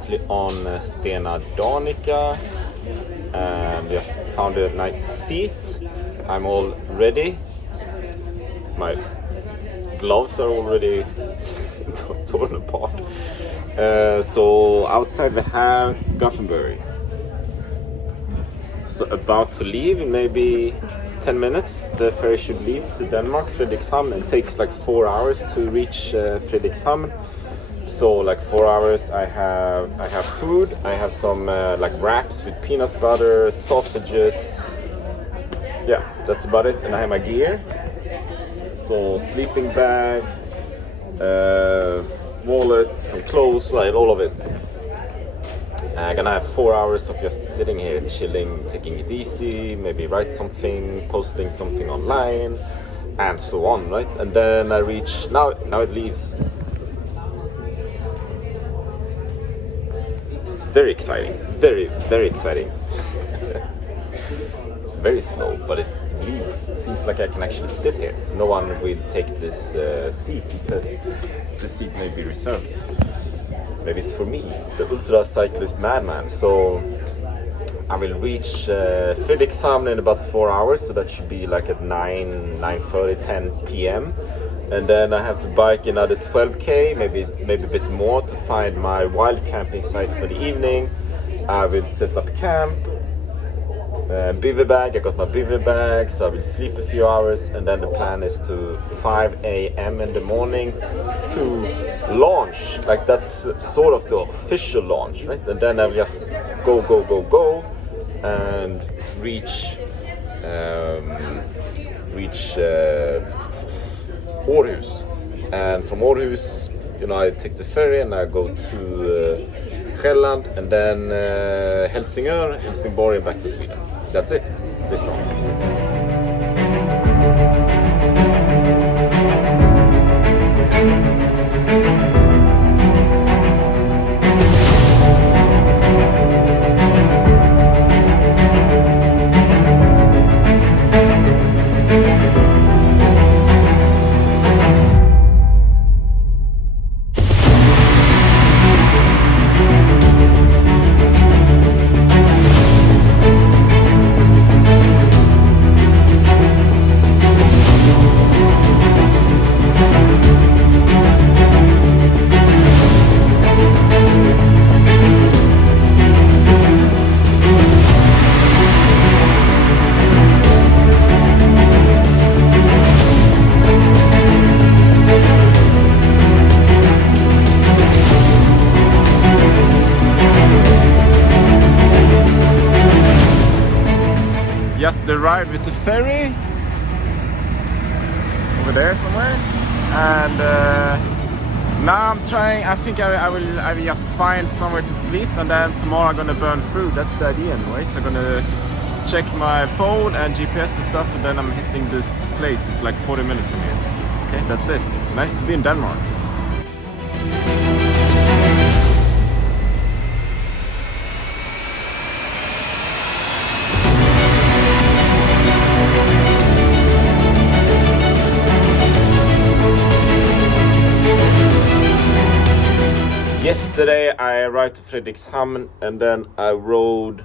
currently on Stena Danica and just found a nice seat. I'm all ready. My gloves are already torn apart. So outside we have Gothenburg. So about to leave in maybe 10 minutes. The ferry should leave to Denmark, Fredrikshamn. It takes like 4 hours to reach Fredrikshamn. So like 4 hours. I have food. I have some like wraps with peanut butter, sausages. Yeah, that's about it. And I have my gear. So sleeping bag, wallet, some clothes, like all of it. I'm gonna have 4 hours of just sitting here, chilling, taking it easy, maybe write something, posting something online, and so on, right? And then I reach, now it leaves. Very exciting, very, very exciting. It's very slow, but it leaves. It seems like I can actually sit here. No one will take this seat. It says the seat may be reserved. Maybe it's for me, the ultra-cyclist madman. So I will reach Fredrikshamn in about 4 hours, so that should be like at 9:30, 10 p.m. And then I have to bike another 12k, maybe a bit more, to find my wild camping site for the evening. I will set up camp. Bivy bag, I got my bivy bag, so I will sleep a few hours, and then the plan is to 5 a.m. in the morning to launch. Like that's sort of the official launch, right? And then I'll just go and reach Århus. And from Århus, I take the ferry and I go to Sjaelland, and then Helsingör, Helsingborg, and back to Sweden. That's it. Stay strong. Just arrived with the ferry over there somewhere, and now I'm trying. I think I will just find somewhere to sleep, and then tomorrow I'm gonna burn food. That's the idea anyway. So I'm gonna check my phone and GPS and stuff, and then I'm hitting this place. It's like 40 minutes from here. Okay, that's it. Nice to be in Denmark. Yesterday I arrived to Fredrikshamn, and then I rode,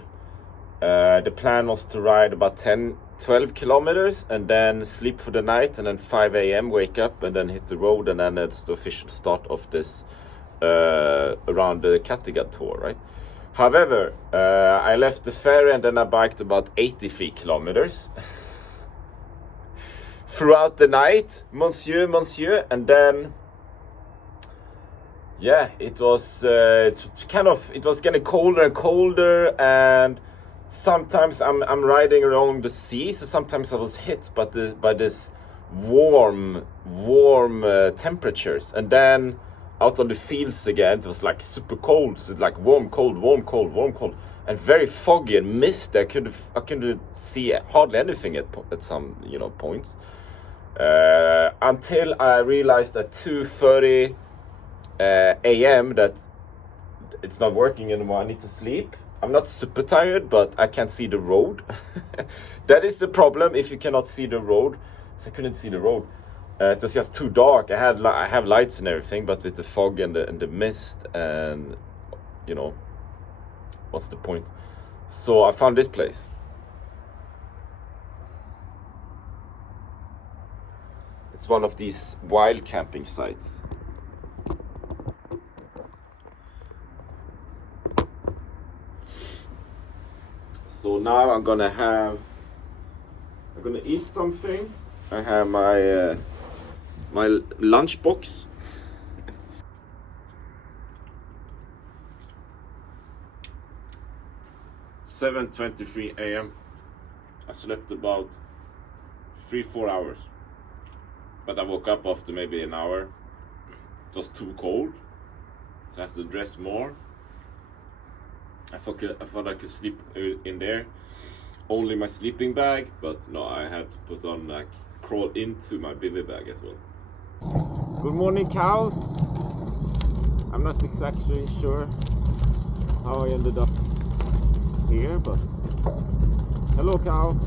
the plan was to ride about 10-12 kilometers and then sleep for the night, and then 5 a.m. wake up and then hit the road, and then it's the official start of this around the Kattegat tour, right? However, I left the ferry and then I biked about 83 kilometers throughout the night, monsieur, and then yeah, it was getting colder and colder, and sometimes I'm riding along the sea, so sometimes I was hit by this warm temperatures, and then out on the fields again it was like super cold, so like warm cold, and very foggy and mist. I couldn't see hardly anything at some points, until I realized at 2:30 a.m. that it's not working anymore. I need to sleep. I'm not super tired, but I can't see the road. That is the problem if you cannot see the road. So I couldn't see the road. It was just too dark. I have lights and everything, but with the fog and the mist, and you know, what's the point? So I found this place. It's one of these wild camping sites. So now I'm gonna eat something. I have my my lunch box. (7:23 a.m. I slept about 3-4 hours. But I woke up after maybe an hour. It was too cold, so I had to dress more. I thought I could sleep in there, only my sleeping bag, but no, I had to put on, like, crawl into my bivy bag as well. Good morning, cows. I'm not exactly sure how I ended up here, but hello, cow.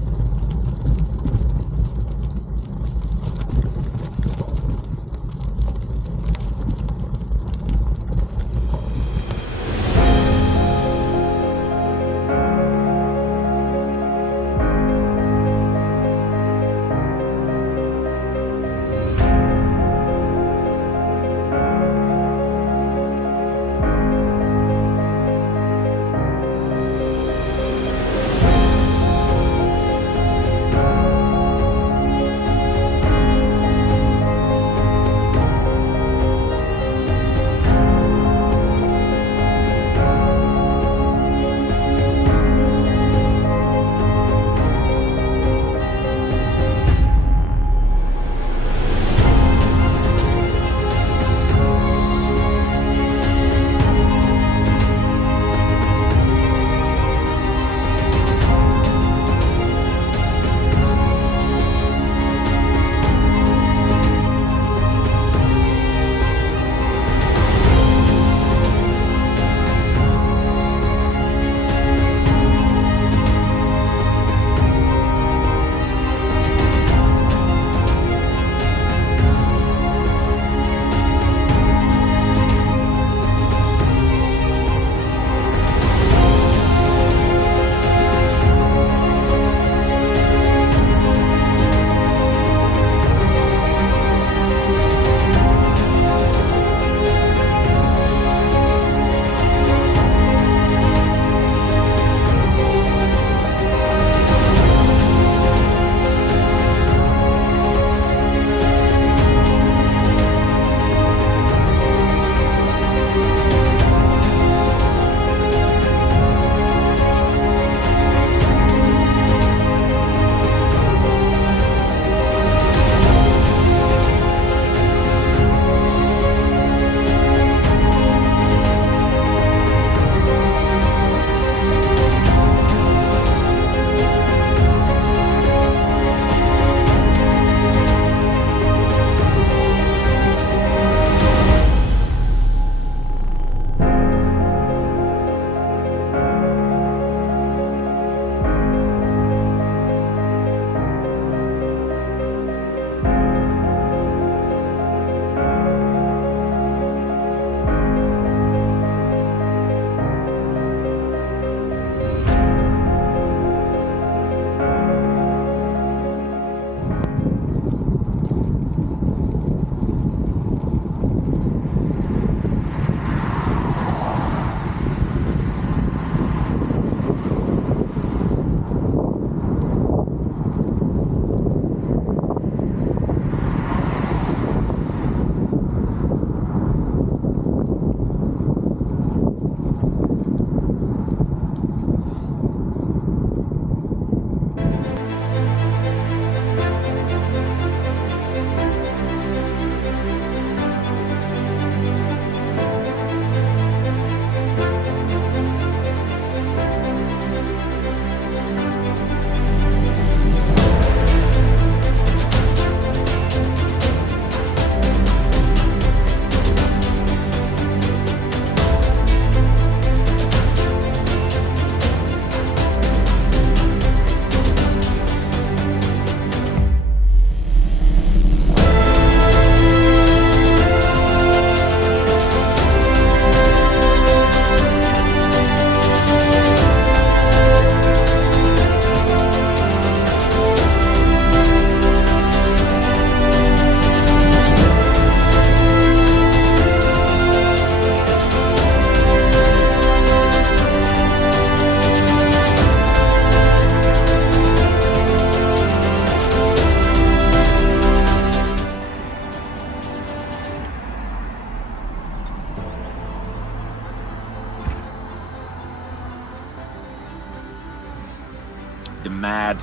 the mad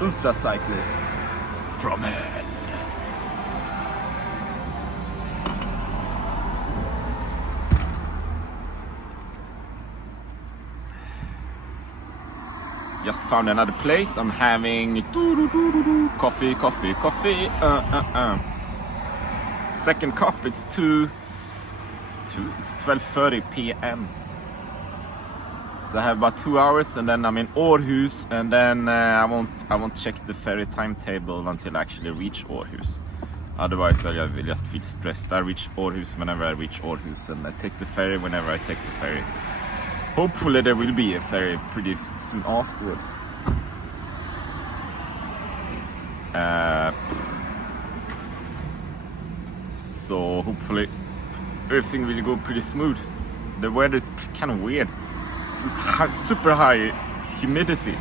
ultracyclist from hell. Just found another place. I'm having coffee. Second cup. It's 12:30 p.m. So I have about 2 hours, and then I'm in Århus, and then I won't check the ferry timetable until I actually reach Århus. Otherwise, I will just feel stressed. I reach Århus whenever I reach Århus, and I take the ferry whenever I take the ferry. Hopefully there will be a ferry pretty soon afterwards. So hopefully everything will go pretty smooth. The weather is kind of weird. It's super high humidity.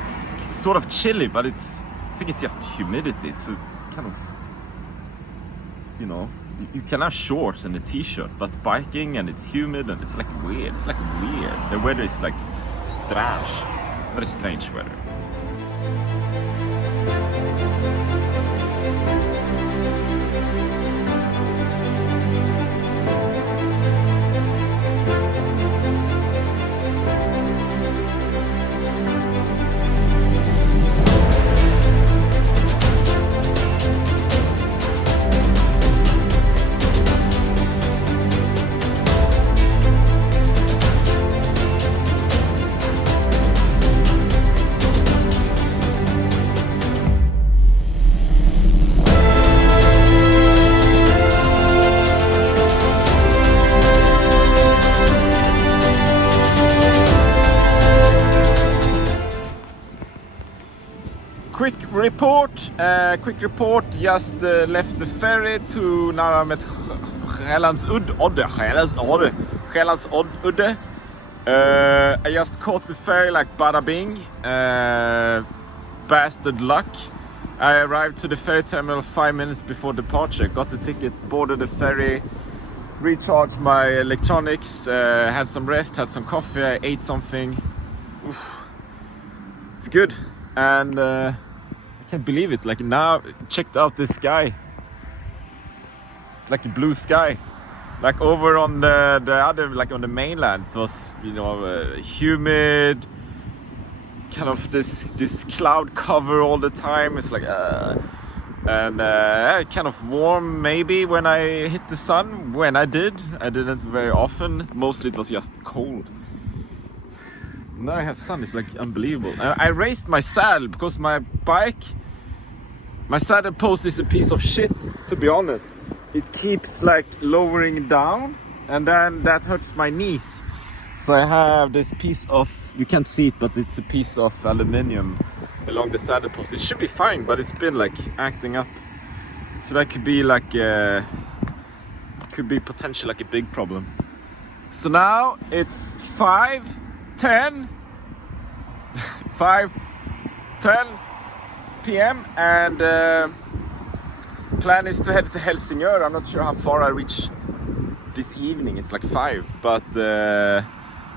It's sort of chilly, but I think it's just humidity. It's a kind of, you know, you can have shorts and a t-shirt, but biking and it's humid and it's like weird. It's like weird. The weather is like strange. Very strange weather. Quick report, just left the ferry to, now I'm at Sjaellands Odde. I just caught the ferry like bada bing, bastard luck. I arrived to the ferry terminal 5 minutes before departure, got the ticket, boarded the ferry, recharged my electronics, had some rest, had some coffee, I ate something. Oof. It's good, and I can't believe it. Like now, checked out this sky. It's like a blue sky. Like over on the other, like on the mainland, it was, you know, humid, kind of this cloud cover all the time. It's like, and kind of warm maybe when I hit the sun. When I didn't very often. Mostly it was just cold. Now I have sun. It's like unbelievable. I raised my saddle because my saddle post is a piece of shit, to be honest. It keeps like lowering down, and then that hurts my knees. So I have this piece of, you can't see it, but it's a piece of aluminium along the saddle post. It should be fine, but it's been like acting up. So that could be like could be potentially like a big problem. So now it's 5:10 p.m. and plan is to head to Helsingör. I'm not sure how far I reach this evening. It's like 5, but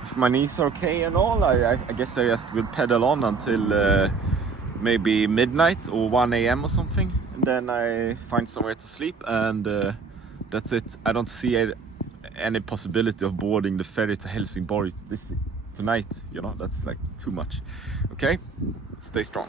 if my knees are okay and all, I guess I just will pedal on until maybe midnight or 1 a.m. or something, and then I find somewhere to sleep, and that's it. I don't see any possibility of boarding the ferry to Helsingborg tonight. You know, that's like too much. Okay, stay strong.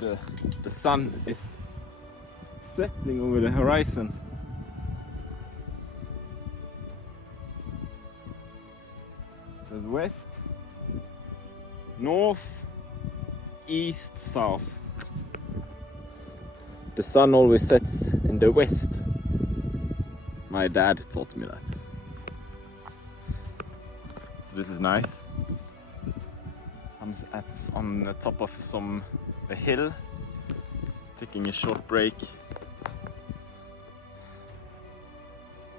see the sun is setting over the horizon. The west, north, east, south. The sun always sets in the west. My dad taught me that. So this is nice. I'm on the top of a hill, taking a short break.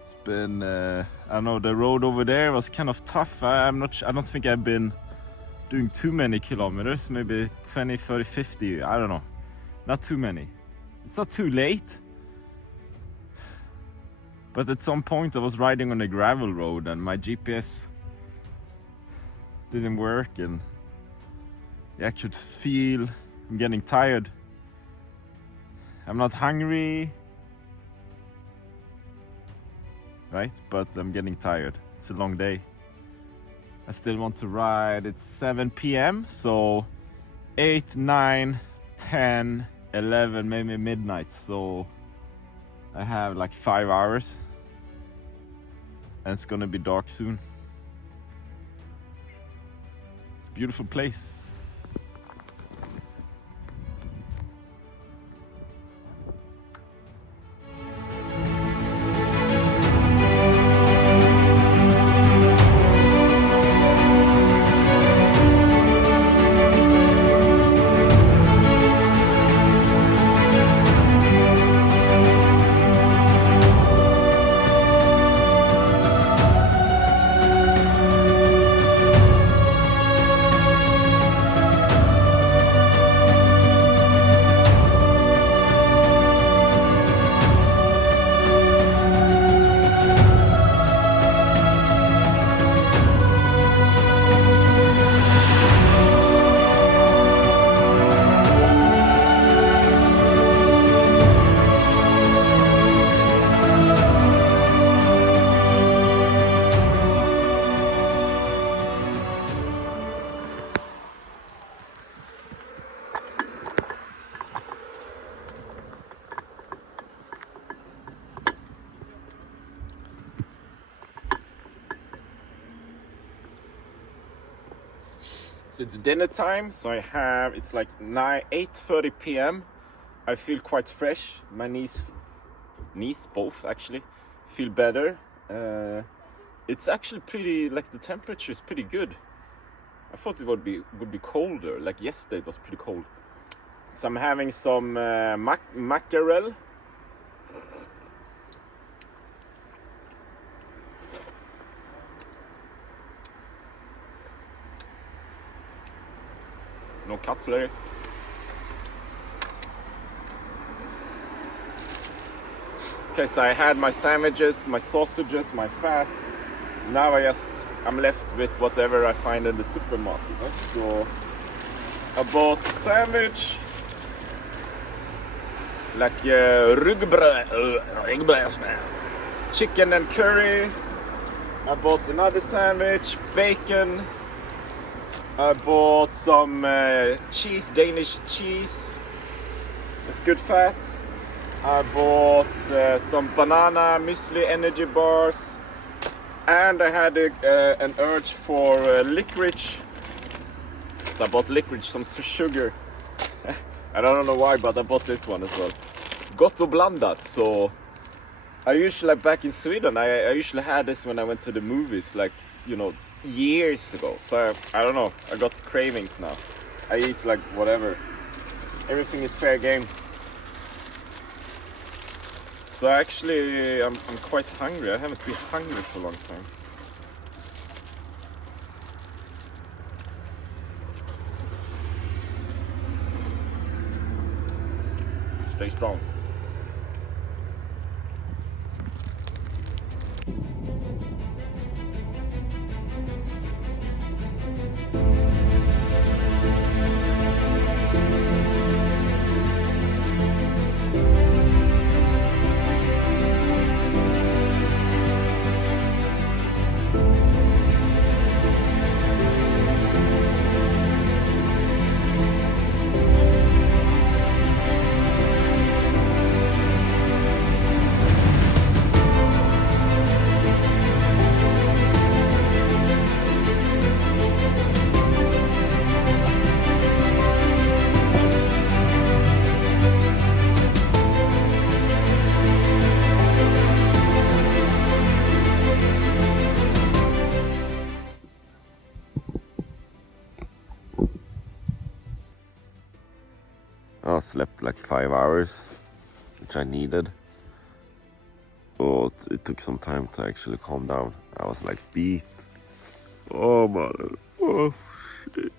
It's been, I don't know, the road over there was kind of tough. I don't think I've been doing too many kilometers, maybe 20, 30, 50, I don't know. Not too many. It's not too late. But at some point I was riding on a gravel road and my GPS didn't work, and I could feel I'm getting tired. I'm not hungry, right? But I'm getting tired. It's a long day. I still want to ride. It's 7 p.m. So 8, 9, 10, 11, maybe midnight. So I have like 5 hours. And it's gonna be dark soon. It's a beautiful place. So it's dinner time, so it's like 8:30 p.m. I feel quite fresh. My knees both actually feel better. It's actually pretty, like the temperature is pretty good. I thought it would be colder, like yesterday it was pretty cold. So I'm having some mackerel. No cutlery. Okay, so I had my sandwiches, my sausages, my fat. Now I'm left with whatever I find in the supermarket. Right? So I bought sandwich, like ryggbröd, chicken and curry. I bought another sandwich, bacon. I bought some cheese, Danish cheese. It's good fat. I bought some banana muesli energy bars. And I had an urge for licorice. So I bought licorice, some sugar. I don't know why, but I bought this one as well. Gott och blandat. So I usually, back in Sweden, I usually had this when I went to the movies, like, you know, years ago. So I don't know, I got cravings now. I eat like whatever. Everything is fair game. So actually I'm quite hungry. I haven't been hungry for a long time. Stay strong. slept like 5 hours, which I needed. But it took some time to actually calm down. I was like beat. Oh man. Oh shit.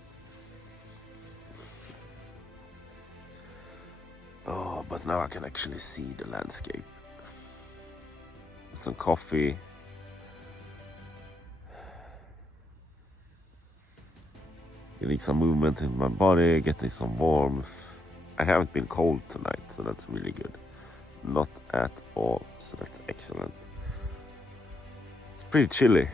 Oh, but now I can actually see the landscape. Some coffee. Getting some movement in my body, getting some warmth. I haven't been cold tonight, so that's really good. Not at all, so that's excellent. It's pretty chilly.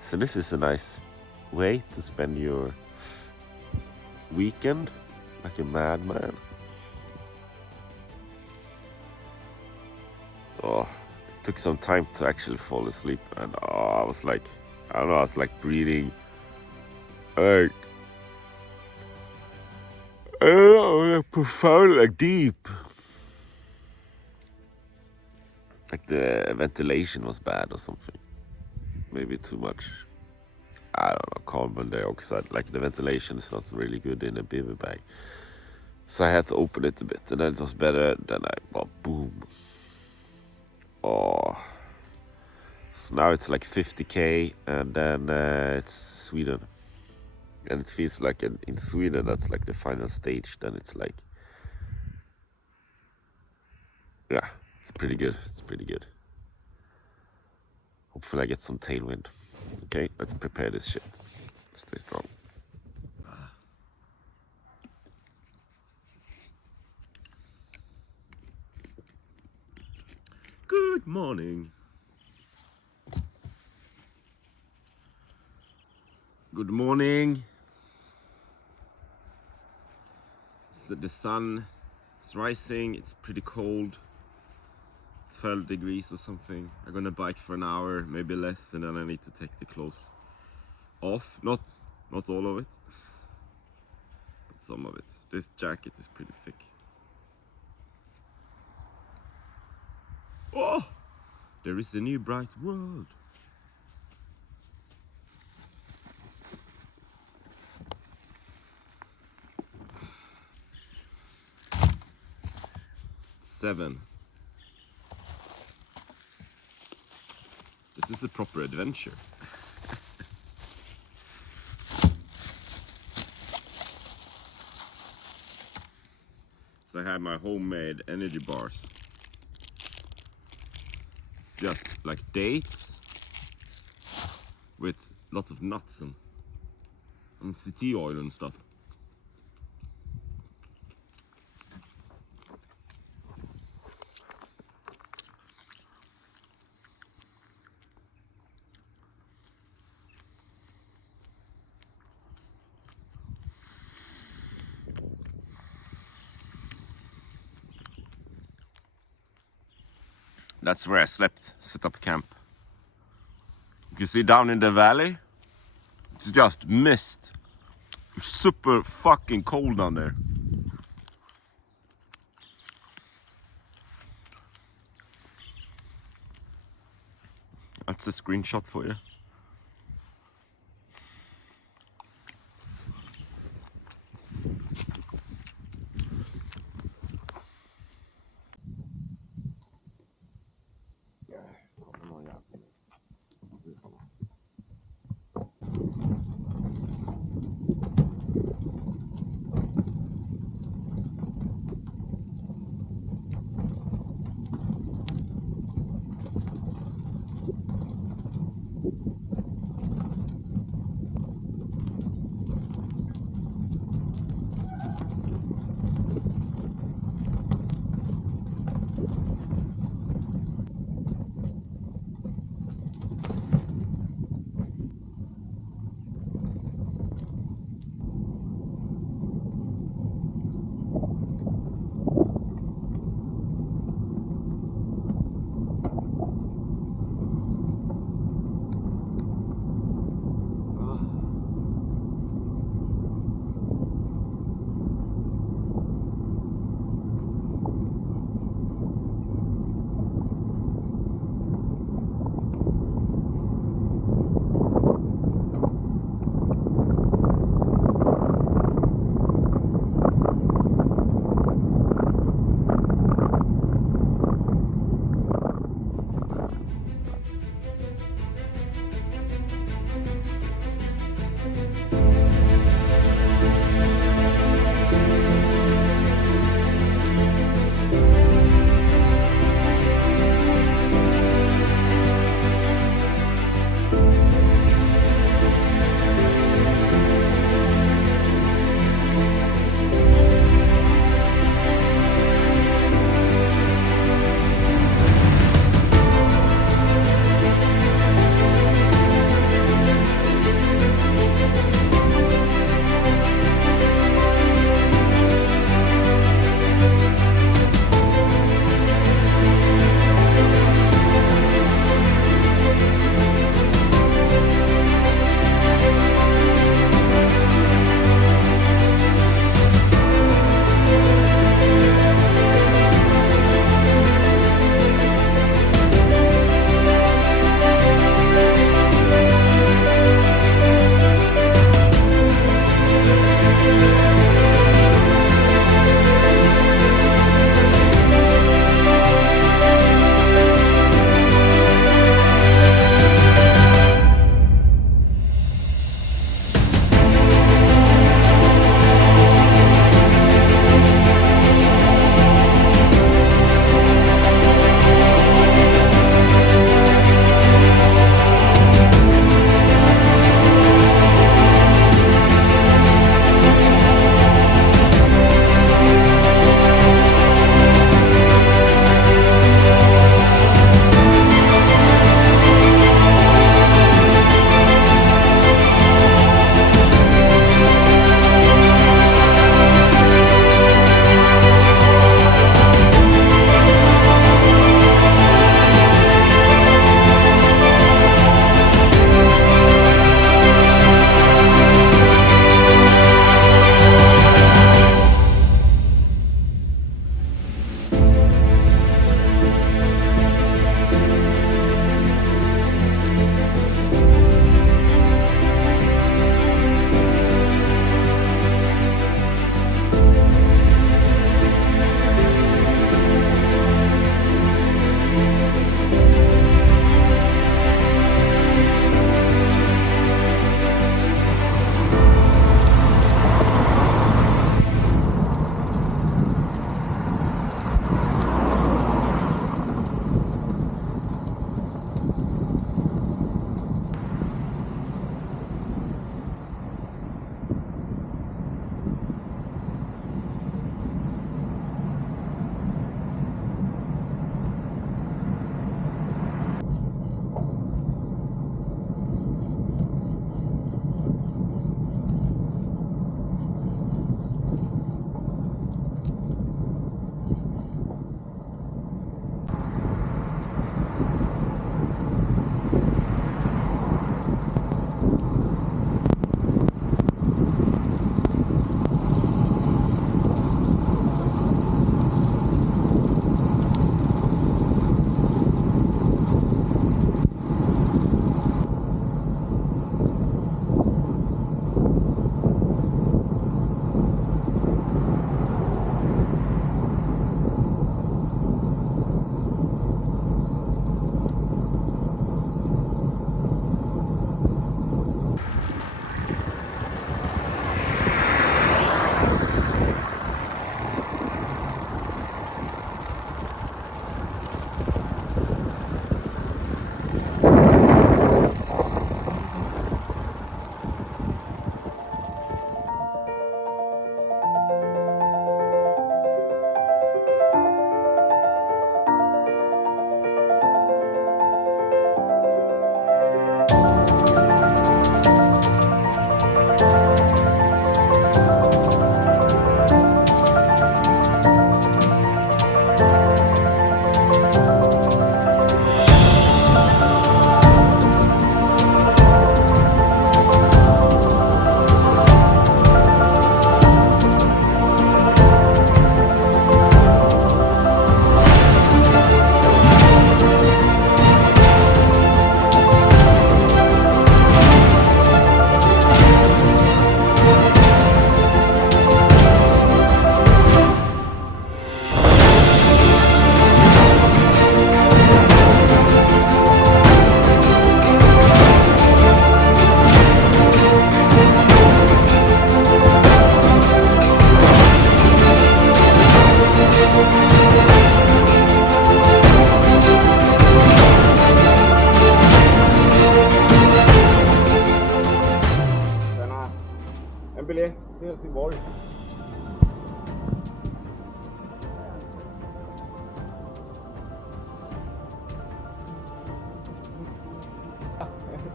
So this is a nice way to spend your weekend like a madman. Oh, it took some time to actually fall asleep, and I was like, I don't know, I was like breathing like, I don't know, like profound, like deep. Like the ventilation was bad or something. Maybe too much, I don't know, carbon dioxide. Like the ventilation is not really good in a bivy bag. So I had to open it a bit, and then it was better. Then I got boom. Oh. So now it's like 50k, and then it's Sweden. And it feels like in Sweden, that's like the final stage. Then it's like, yeah, it's pretty good. It's pretty good. Hopefully I get some tailwind. Okay, let's prepare this shit. Stay strong. Good morning. Good morning. So the sun is rising. It's pretty cold. It's 12 degrees or something. I'm gonna bike for an hour, maybe less, and then I need to take the clothes off. Not all of it, but some of it. This jacket is pretty thick. Oh! There is a new bright world. Seven. This is a proper adventure. So I have my homemade energy bars. It's just like dates with lots of nuts and CT oil and stuff. That's where I slept, set up camp. You can see down in the valley, it's just mist. It's super fucking cold down there. That's a screenshot for you.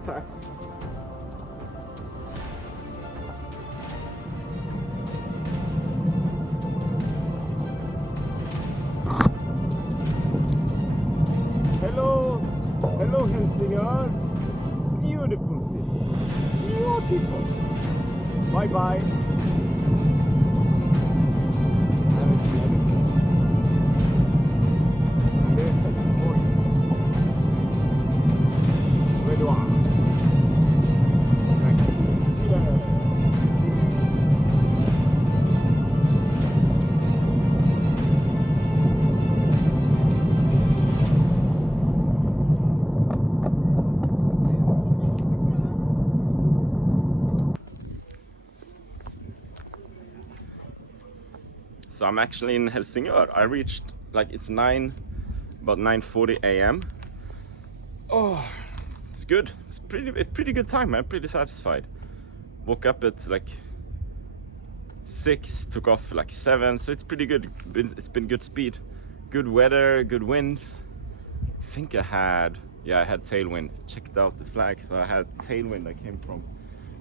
pack. Hello, hello Helsingör. Beautiful city. Beautiful. Bye bye. Haven't seen anything. And there's Helsingborg. Sweden. Back to Sweden. So I'm actually in Helsingör. I reached, like, it's about 9:40 a.m. Oh, it's good. It's pretty good time. I'm pretty satisfied. Woke up at like 6, took off like 7, so it's pretty good. It's been good speed, good weather, good winds. I think I had tailwind. Checked out the flag, so I had tailwind that came from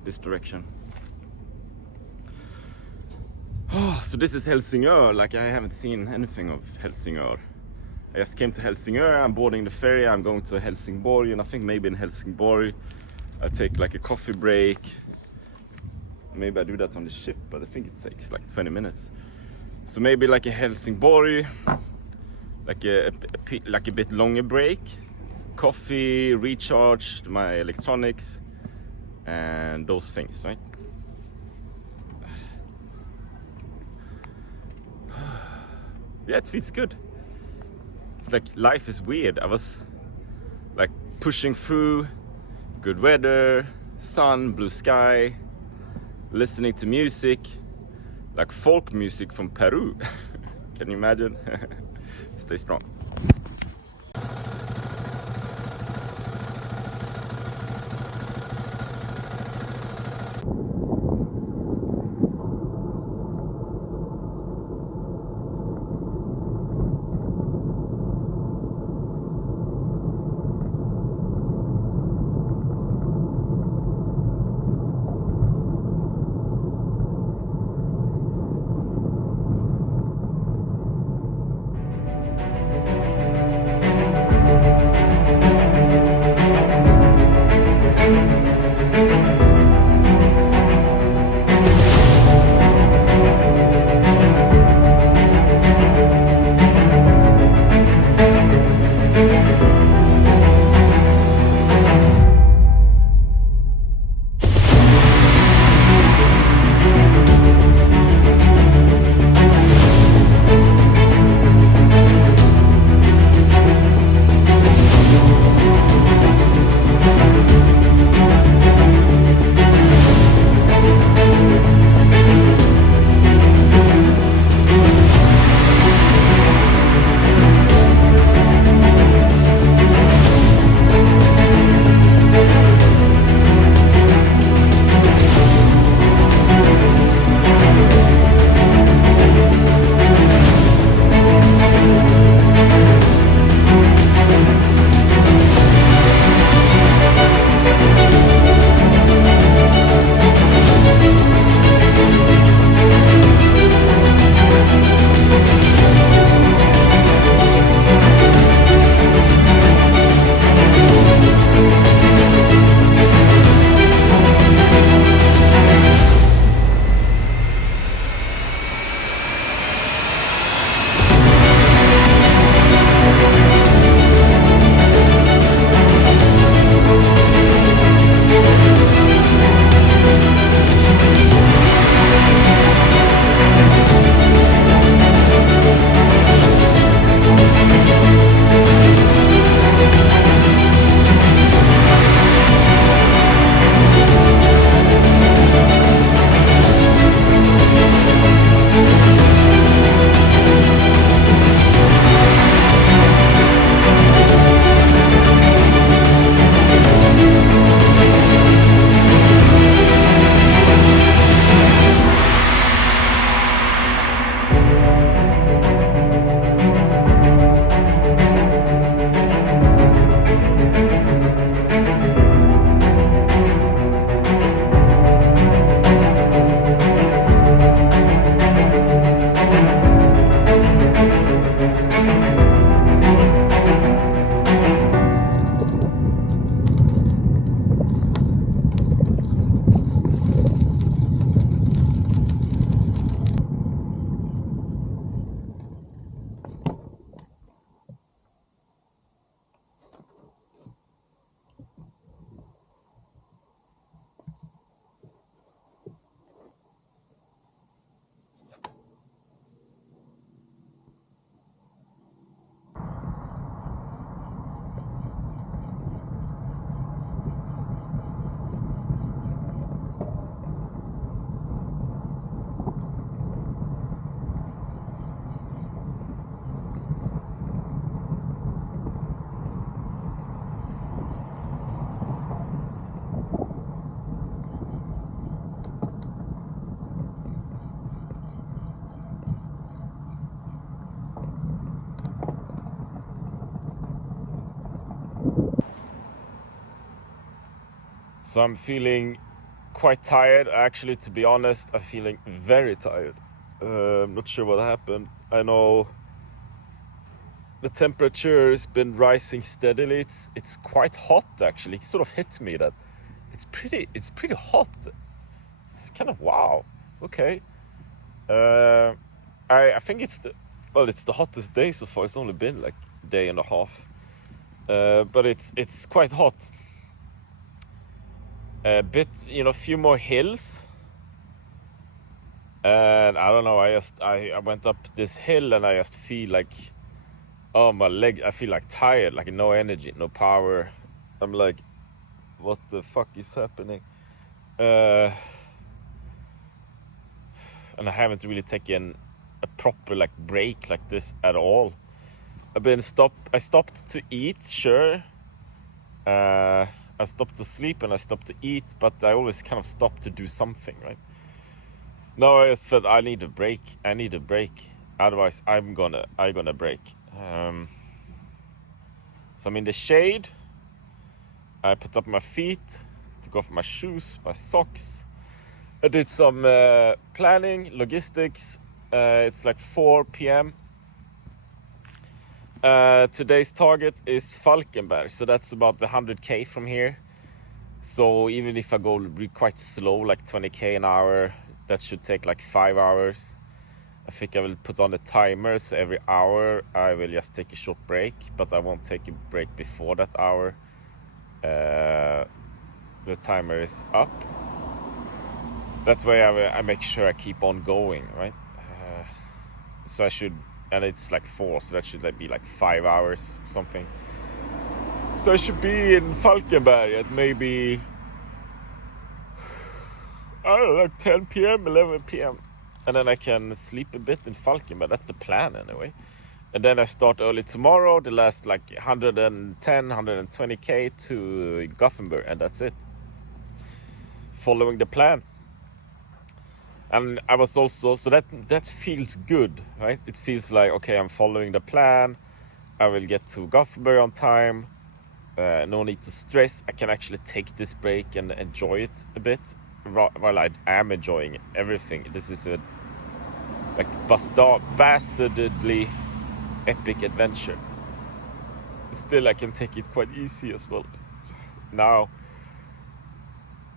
this direction. Oh, so this is Helsingör. Like, I haven't seen anything of Helsingör. I just came to Helsingör, I'm boarding the ferry, I'm going to Helsingborg, and I think maybe in Helsingborg I take like a coffee break. Maybe I do that on the ship, but I think it takes like 20 minutes. So maybe like a Helsingborg, like a bit longer break, coffee, recharge my electronics, and those things, right? Yeah, it feels good. It's like life is weird. I was like pushing through, good weather, sun, blue sky, listening to music, like folk music from Peru. Can you imagine? Stay strong. So I'm feeling quite tired. Actually, to be honest, I'm feeling very tired. I'm not sure what happened. I know the temperature has been rising steadily. It's quite hot actually. It sort of hit me that it's pretty hot. It's kind of wow. Okay. I think it's the hottest day so far. It's only been like a day and a half. But it's quite hot. A bit, a few more hills. And I don't know, I went up this hill and I just feel like, oh, my leg, I feel like tired, like no energy, no power. I'm like, what the fuck is happening? And I haven't really taken a proper like break like this at all. I stopped to eat, sure. I stopped to sleep and I stopped to eat, but I always kind of stopped to do something, right? No, I just felt I need a break. Otherwise, I'm gonna break. So I'm in the shade. I put up my feet, took off my shoes, my socks. I did some planning, logistics. It's like 4 p.m. Today's target is Falkenberg, so that's about 100k from here. So even if I go quite slow, like 20k an hour, that should take like 5 hours. I think I will put on a timer, so every hour I will just take a short break, but I won't take a break before that hour. The timer is up. That way I make sure I keep on going, right? So I should, and it's like 4, so that should like be like 5 hours something. So I should be in Falkenberg at maybe, I don't know, like 10 p.m, 11 p.m. And then I can sleep a bit in Falkenberg. That's the plan anyway. And then I start early tomorrow, the last like 110, 120k to Gothenburg, and that's it. Following the plan. And I was also, so that feels good, right? It feels like, okay, I'm following the plan. I will get to Gothenburg on time. No need to stress. I can actually take this break and enjoy it a bit. While I am enjoying everything. This is a like bastardly epic adventure. Still, I can take it quite easy as well now.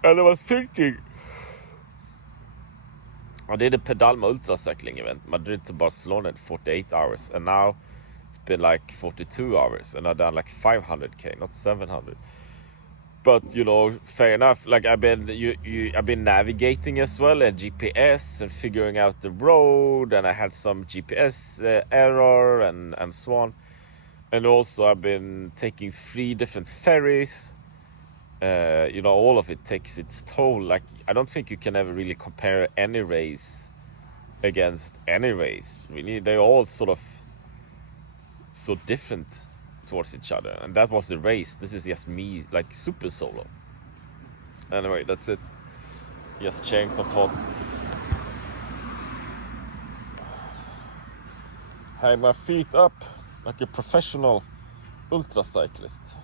And I was thinking, I did a Pedalma Ultracycling event, Madrid to Barcelona in 48 hours, and now it's been like 42 hours, and I've done like 500k, not 700. But fair enough. Like I've been navigating as well, and GPS, and figuring out the road, and I had some GPS error and so on. And also I've been taking 3 different ferries. All of it takes its toll. Like I don't think you can ever really compare any race against any race. Really, they're all sort of so different towards each other, and that was the race. This is just me, like super solo. Anyway, that's it. Just sharing some thoughts. Have my feet up like a professional ultra cyclist.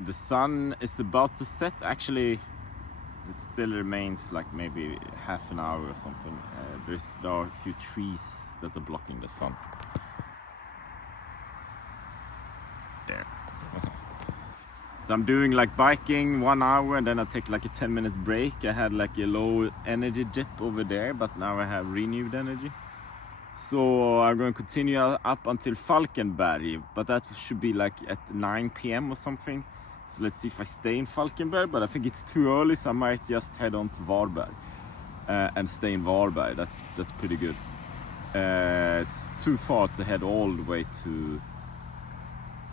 The sun is about to set. Actually, it still remains like maybe half an hour or something. There are a few trees that are blocking the sun. There. So I'm doing like biking 1 hour and then I take like a 10-minute break. I had like a low energy dip over there, but now I have renewed energy. So I'm going to continue up until Falkenberg, but that should be like at 9 p.m. or something. So let's see if I stay in Falkenberg, but I think it's too early, so I might just head on to Varberg and stay in Varberg. That's pretty good. It's too far to head all the way to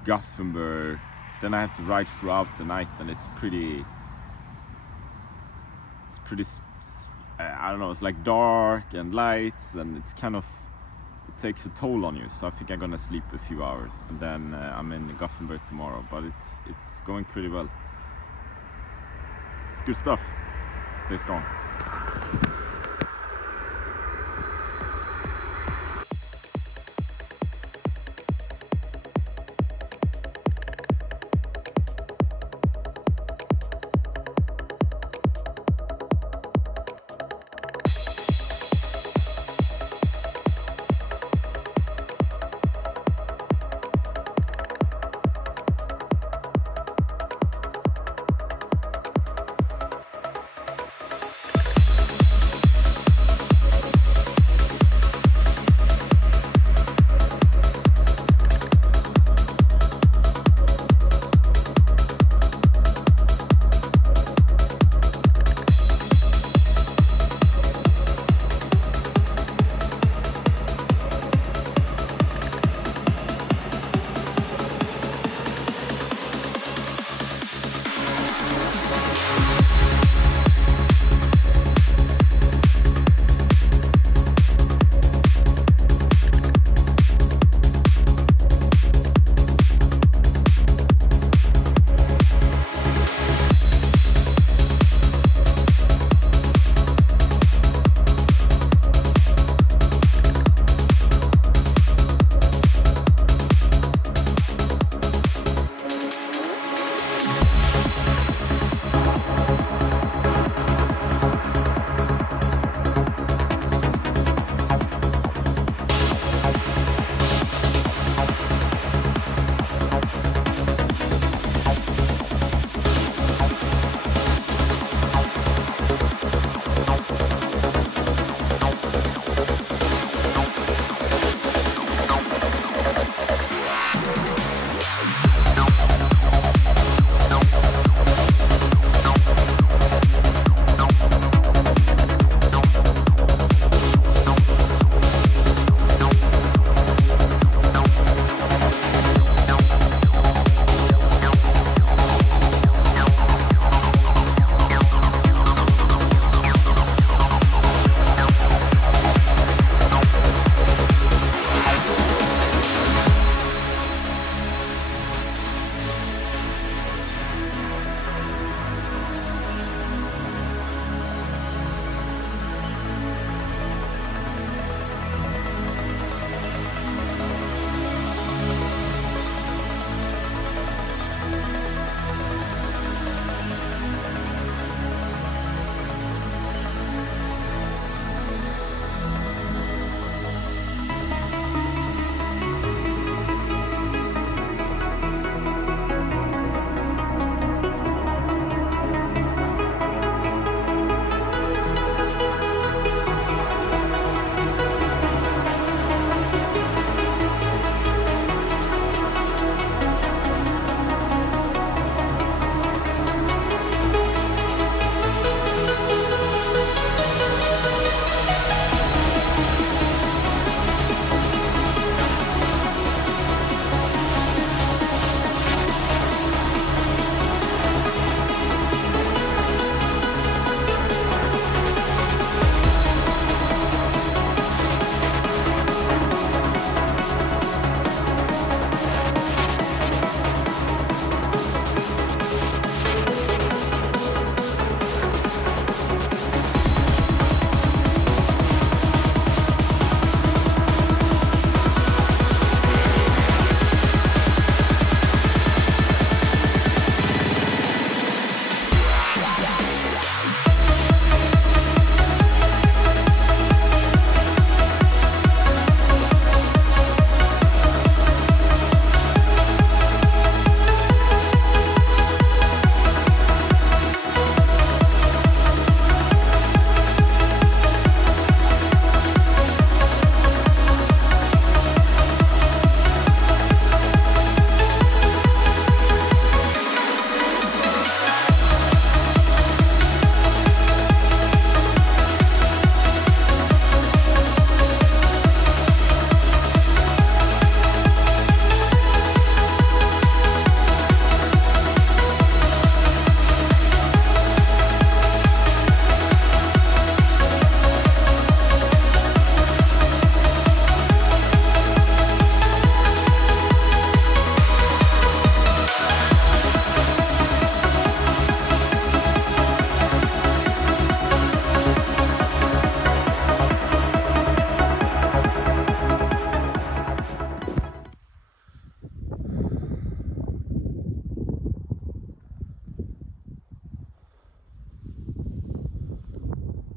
Gothenburg. Then I have to ride throughout the night, and it's pretty, I don't know, it's like dark and lights, and it's kind of, it takes a toll on you. So I think I'm gonna sleep a few hours, and then I'm in Gothenburg tomorrow, but it's going pretty well. It's good stuff. Stay strong.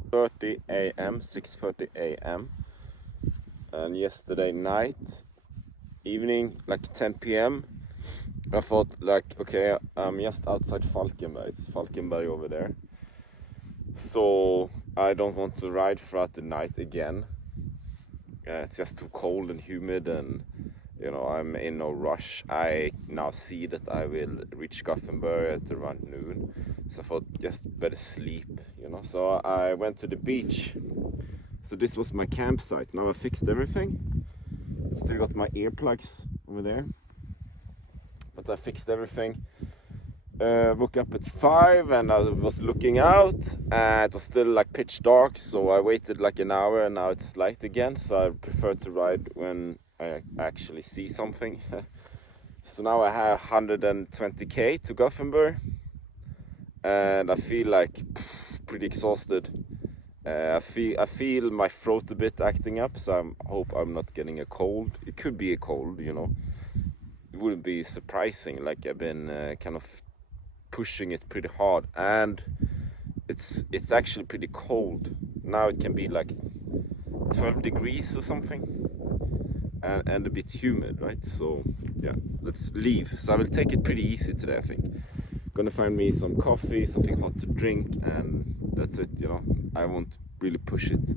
6:30 a.m. 6:30 a.m. and yesterday night, evening, like 10 p.m. I thought like, okay, I'm just outside Falkenberg. It's Falkenberg over there. So I don't want to ride throughout the night again. It's just too cold and humid, and you know, I'm in no rush. I now see that I will reach Gothenburg at around noon. So I thought just better sleep, you know. So I went to the beach. So this was my campsite. Now I fixed everything. Still got my earplugs over there. But I fixed everything. Woke up at 5 and I was looking out. It was still like pitch dark, so I waited like an hour and now it's light again. So I prefer to ride when I actually see something. So now I have 120k to Gothenburg. And I feel like pretty exhausted. I feel my throat a bit acting up, so I hope I'm not getting a cold. It could be a cold, you know. It wouldn't be surprising, like I've been kind of pushing it pretty hard, and it's actually pretty cold. Now it can be like 12 degrees or something, and a bit humid, right? So yeah, let's leave. So I will take it pretty easy today, I think. Gonna find me some coffee, something hot to drink, and that's it, you know. I won't really push it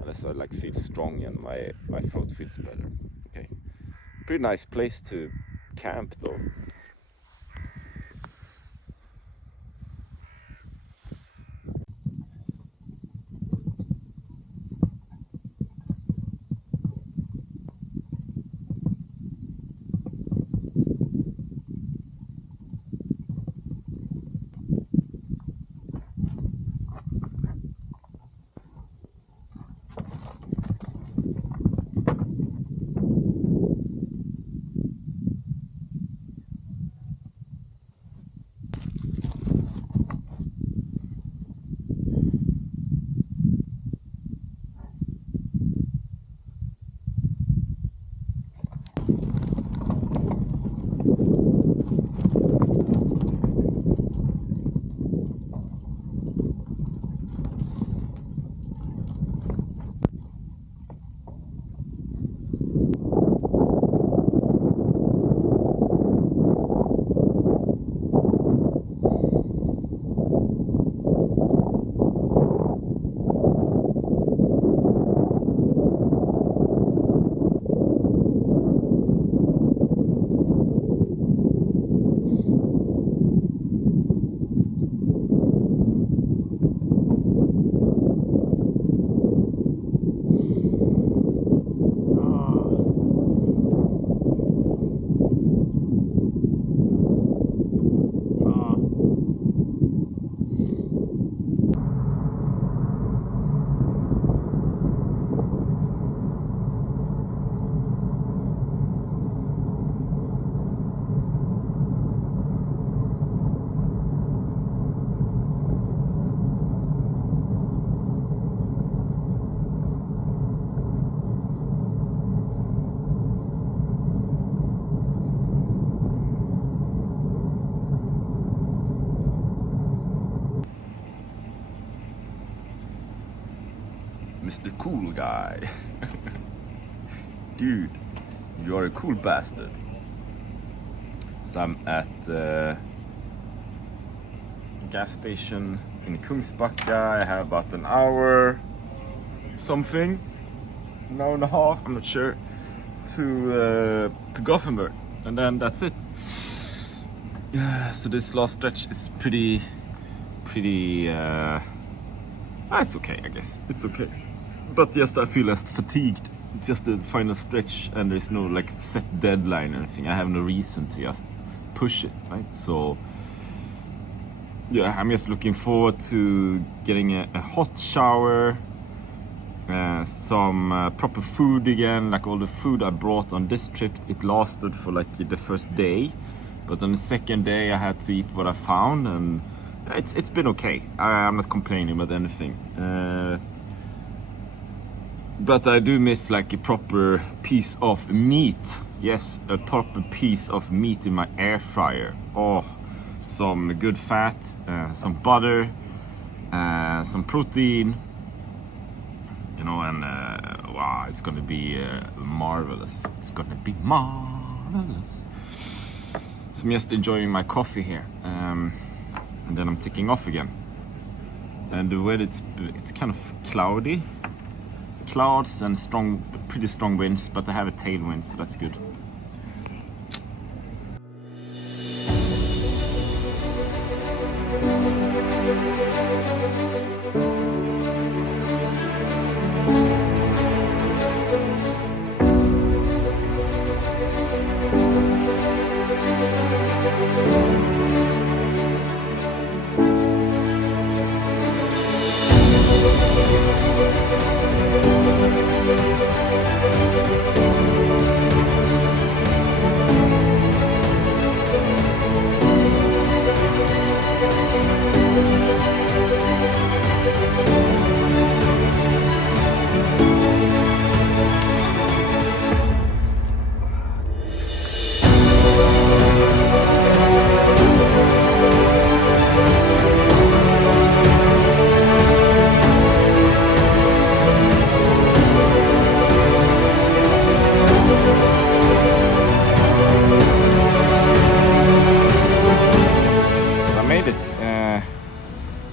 unless I like feel strong and my throat feels better. Okay, pretty nice place to camp though. Mr. Cool Guy. Dude, you are a cool bastard. So I'm at the gas station in Kungsbacka. I have about an hour, something, an hour and a half, I'm not sure, to Gothenburg, and then that's it. Yeah, so this last stretch is pretty. It's okay, I guess. It's okay. But just I feel less fatigued. It's just the final stretch and there's no like set deadline or anything. I have no reason to just push it, right? So yeah, I'm just looking forward to getting a hot shower, some proper food again. Like all the food I brought on this trip, it lasted for like the first day. But on the second day I had to eat what I found, and it's been okay. I'm not complaining about anything. But I do miss like a proper piece of meat. Yes, a proper piece of meat in my air fryer. Oh, some good fat, some butter, some protein, you know, and wow, it's gonna be marvelous. It's gonna be marvelous. So I'm just enjoying my coffee here, and then I'm taking off again. And the weather, it's kind of cloudy, clouds and pretty strong winds, but I have a tailwind, so that's good.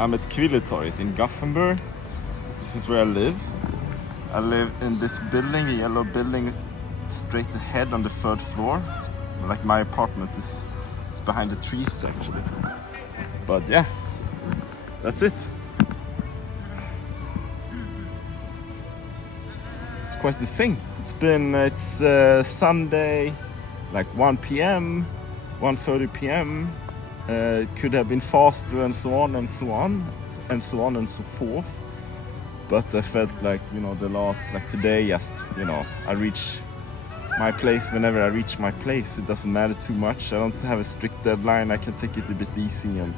I'm at Kvilletorget in Gothenburg. This is where I live. I live in this building, a yellow building straight ahead on the 3rd floor. It's like my apartment is behind the trees actually. But yeah, that's it. It's quite a thing. It's Sunday, like 1 p.m, 1:30 p.m. Could have been faster and so on and so on and so on and so forth, but I felt like, you know, the last, like today, just, you know, I reach my place whenever I reach my place. It doesn't matter too much. I don't have a strict deadline. I can take it a bit easy and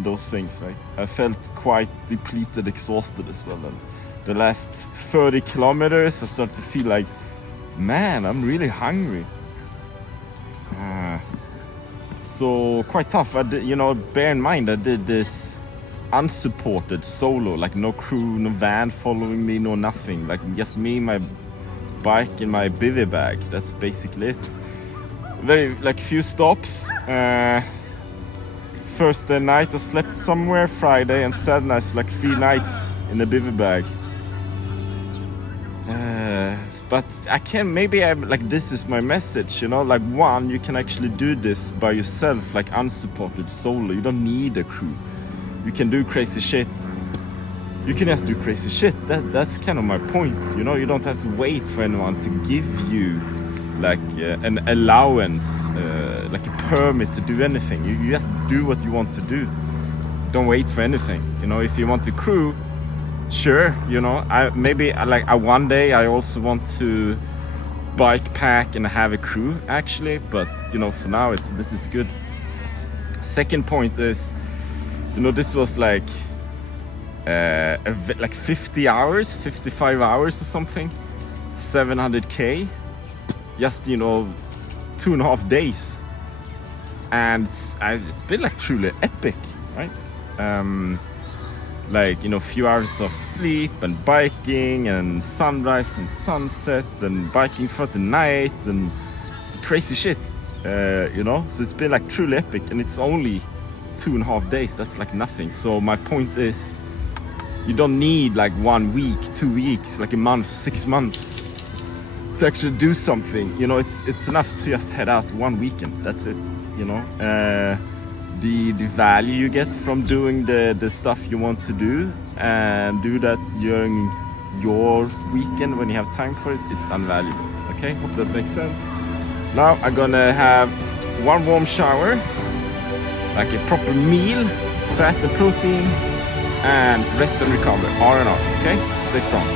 those things, right? I felt quite depleted, exhausted as well, and the last 30 kilometers I started to feel like, man, I'm really hungry. So quite tough. You know, bear in mind I did this unsupported solo, like no crew, no van following me, no nothing, like just me, my bike and my bivy bag. That's basically it. Very, like, few stops. Thursday night I slept somewhere, Friday and Saturday nights, like 3 nights in a bivy bag. But I can, maybe I'm like, this is my message, you know, like, one, you can actually do this by yourself, like unsupported solo. You don't need a crew. You can do crazy shit. You can just do crazy shit. That's kind of my point, you know. You don't have to wait for anyone to give you like an allowance, like a permit to do anything. You just do what you want to do. Don't wait for anything, you know. If you want a crew, sure, you know, one day I also want to bike pack and have a crew actually, but you know, for now this is good. Second point is, you know, this was like like 50 hours, 55 hours or something, 700k, just, you know, 2.5 days, and it's been like truly epic, right? Like, you know, few hours of sleep and biking and sunrise and sunset and biking for the night and crazy shit, you know. So it's been like truly epic, and it's only 2.5 days. That's like nothing. So my point is, you don't need like 1 week, 2 weeks, like a month, 6 months to actually do something. You know, it's enough to just head out 1 weekend. That's it, you know. The value you get from doing the stuff you want to do, and do that during your weekend when you have time for it, it's invaluable. Okay, hope that makes sense. Now I'm gonna have 1 warm shower, like a proper meal, fat and protein, and rest and recover, R&R. Okay, stay strong.